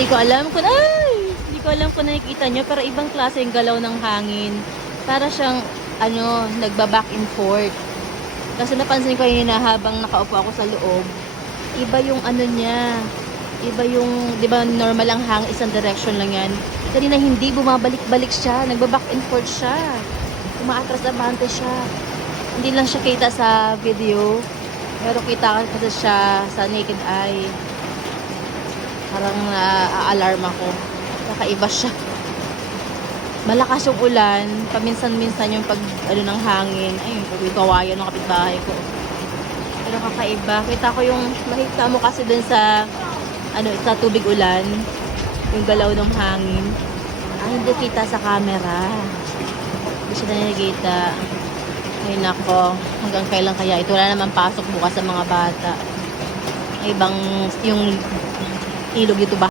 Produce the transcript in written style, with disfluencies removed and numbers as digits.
Hindi ko alam kung nakikita nyo, pero ibang klase yung galaw ng hangin. Para siyang, nagba-back and forth. Kasi napansin ko yun na habang nakaupo ako sa loob, iba yung niya. Iba yung, di ba normal ang hangin, isang direction lang yan. Kanina hindi, bumabalik-balik siya. Nagba-back and forth siya. Umaatras-abante siya. Hindi lang siya kita sa video. Pero kita kasi siya sa naked eye. Parang na-alarm ako. Kakaiba siya. Malakas yung ulan. Paminsan-minsan yung ng hangin. Ayun, pagkawayan ng kapitbahay ko. Pero kakaiba. Makita mo kasi dun sa sa tubig ulan. Yung galaw ng hangin. Hindi kita sa camera. Hindi siya nakikita. Ay nako, hanggang kailan kaya ito? Wala naman pasok bukas sa mga bata. Ibang yung ilog dito ba?